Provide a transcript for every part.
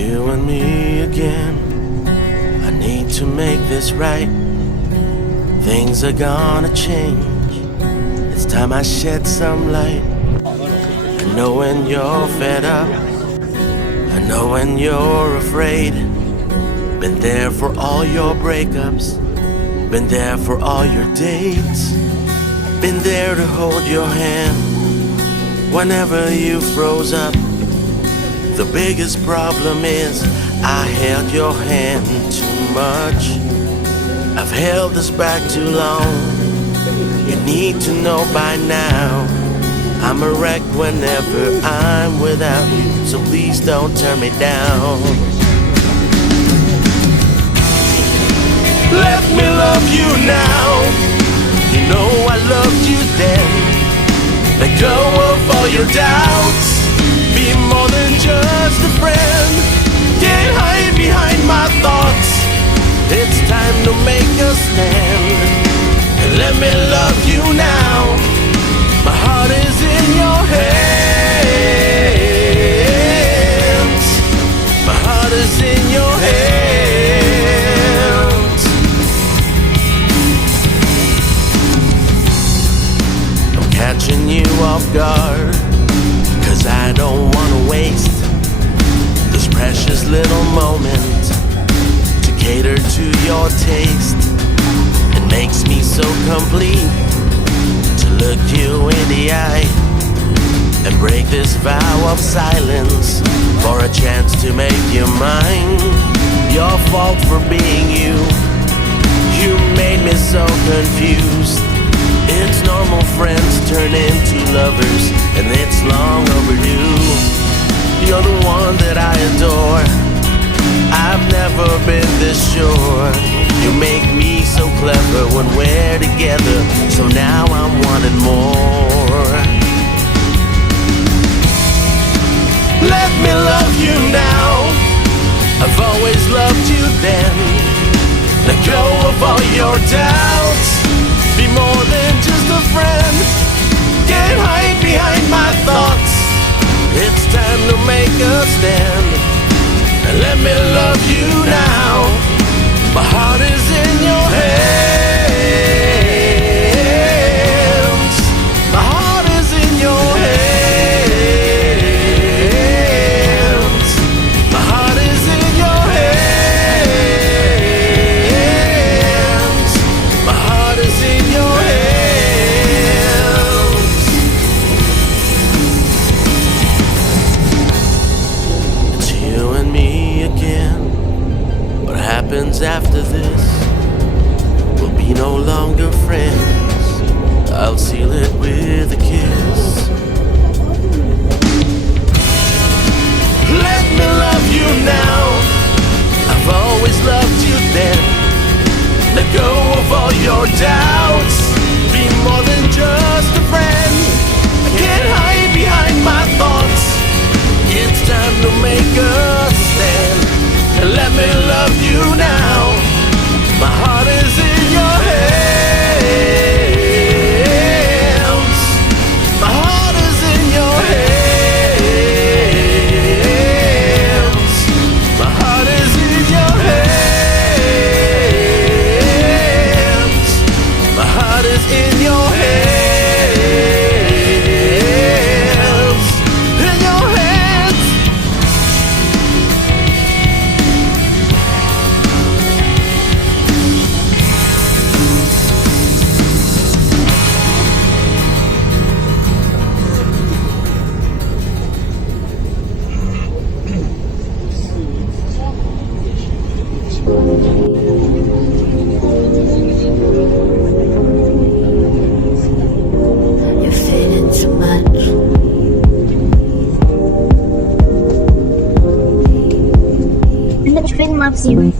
you and me again. I need to make this right. Things are gonna change. It's time I shed some light. I know when you're fed up, I know when you're afraid. Been there for all your breakups, been there for all your dates. Been there to hold your hand whenever you froze up. The biggest problem is I held your hand too much. I've held this back too long. You need to know by now I'm a wreck whenever I'm without you, so please don't turn me down. Let me love you now. You know I loved you then. Let go of all your doubts. Be more than just a friend. Can't hide behind my thoughts. It's time to make a stand. And let me love you now. My heart is in your hands. My heart is in your hands. I'm catching you off guard, 'cause I don't wanna waste this precious little moment to cater to your taste. It makes me so complete to look you in the eye and break this vow of silence for a chance to make you mine. Your fault for being you. You made me so confused. It's normal, friends turn into lovers, and it's long overdue. You're the one that I adore. I've never been this sure. You make me so clever when we're together, so now I'm wanting more. Let me love you now. I've always loved you then. Let go of all your doubts. Be more than just a friend. Can't hide behind my thoughts. It's time to make a stand. And let me love you now. My heart is in your hands. My heart is in your hands. My heart is in your hands. My heart is in your hands. It's you and me again. What happens after this will be no longer friends. I'll seal it with a kiss. Let me love you now. I've always loved you then. Let go of all your doubts. Be more than just a friend. I can't hide behind my thoughts. It's time to make a stand. And let me love you now. My heart is in your hands. My heart is in your hands. My heart is in your hands. My heart is in your hands. In your hands. You're feeling too much. Hindi ko film maps yun.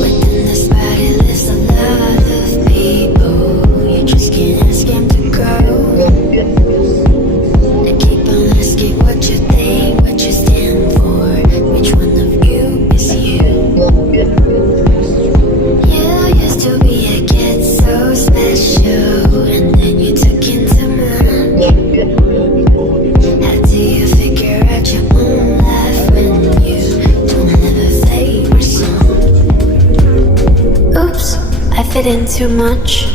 Within this body lives a lot of people. You just can't ask them to go. They keep on asking what you think, what you stand for. fit in too much.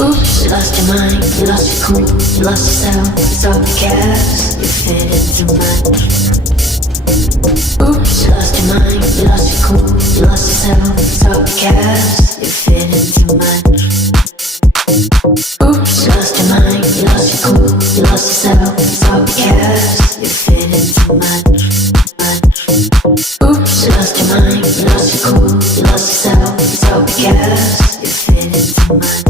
Oops, lost your mind, you lost your cool, you lost yourself, it's all gas, you fit in too much. Oops, lost your mind, you lost your cool, you lost yourself, it's all gas, you fit in too much. Oops, lost your mind, you lost your cool, you lost yourself, it's all gas, you fit in too much. Oops, lost your mind, you lost your cool, you lost yourself, it's all gas, you fit in too much.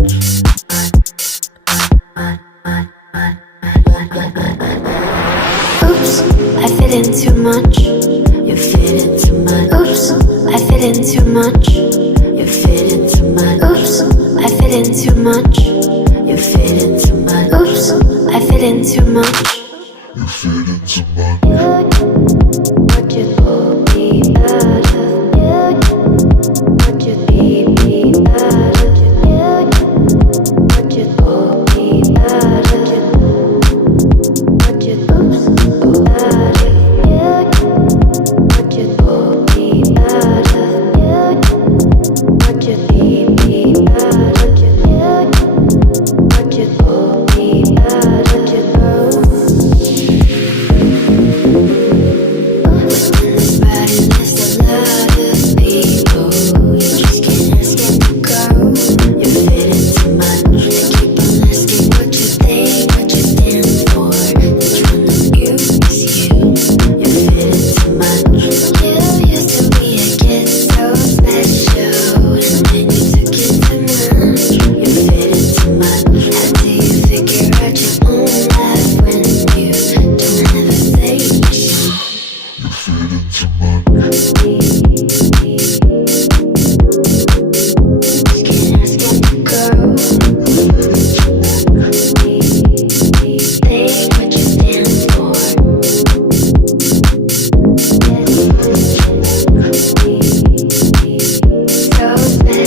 Oops, I fit in too much. You fit in too much. Oops, I fit in too much. You fit in too much. Oops, I fit in too much. You fit in too much. Oops, I fit in too much. You fit in too much. Would you be out of? Would you be out of? Would you be out of? Would you oops out of? Would you be out of? Would you be out of? Would you be out of? Within this body lives a lot of people. You just can't escape the girl. You fit in too much. They keep on asking what you think, what you stand for. They're trying to use you. You fit in too much. You used to be a kid so special, and then you took it too much. You fit in too much. How do you figure out your own life when you don't have a station? You fit in too much. Just can't escape the girl. Think what you stand for. So special.